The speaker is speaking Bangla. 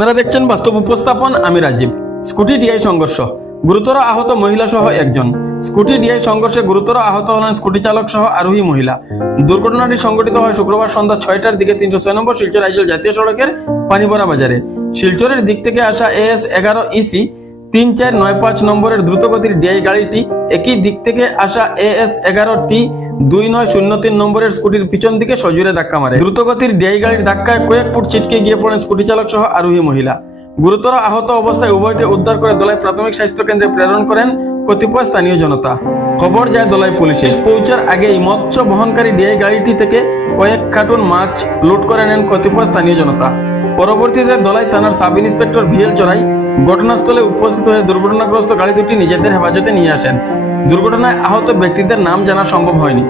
আপনারা দেখছেন বাস্তব উপস্থাপন, আমি রাজীব। স্কুটি ডিআই সংঘর্ষ, গুরুতর আহত মহিলা সহ একজন। স্কুটি ডিআই সংঘর্ষে গুরুতর আহত হলেন স্কুটি চালক সহ আরোহী মহিলা। দুর্ঘটনাটি সংঘটিত হয় শুক্রবার সন্ধ্যা 6টার দিকে 306 নম্বর শিলচর আইজল জাতীয় সড়কের পানিভরা বাজারে। শিলচরের দিক থেকে আসা AS11 EC 3495 নম্বরের দ্রুতগতির ডিআই গাড়িটি একই দিক থেকে আসা AS11T 2903 নম্বরের স্কুটির পিছন দিকে সজোরে ধাক্কা মারে। দ্রুতগতির ডিআই গাড়ির ধাক্কায় কয়েক ফুট ছিটকে গিয়ে পড়েন স্কুটি চালক সহ আরোহী মহিলা। গুরুতর আহত অবস্থায় উভয়কে উদ্ধার করে দোলাই প্রাথমিক স্বাস্থ্য কেন্দ্রে প্রেরণ করেন কতিপয় স্থানীয় জনতা। খবর যায় দোলাই পুলিশে। পৌঁছার আগেই মৎস্য বহনকারী ডিআই গাড়িটি থেকে কয়েক কার্টুন মাছ লুট করে নেন কতিপয় স্থানীয় জনতা। পরবর্তীতে দোলাই থানার সাব ইন্সপেক্টর VL চড়াই ঘটনাস্থলে উপস্থিত হয়ে দুর্ঘটনাগ্রস্ত গাড়ি দুটি নিজেদের হেফাজতে নিয়ে আসেন। দুর্ঘটনায় আহত ব্যক্তিদের নাম জানা সম্ভব হয়নি।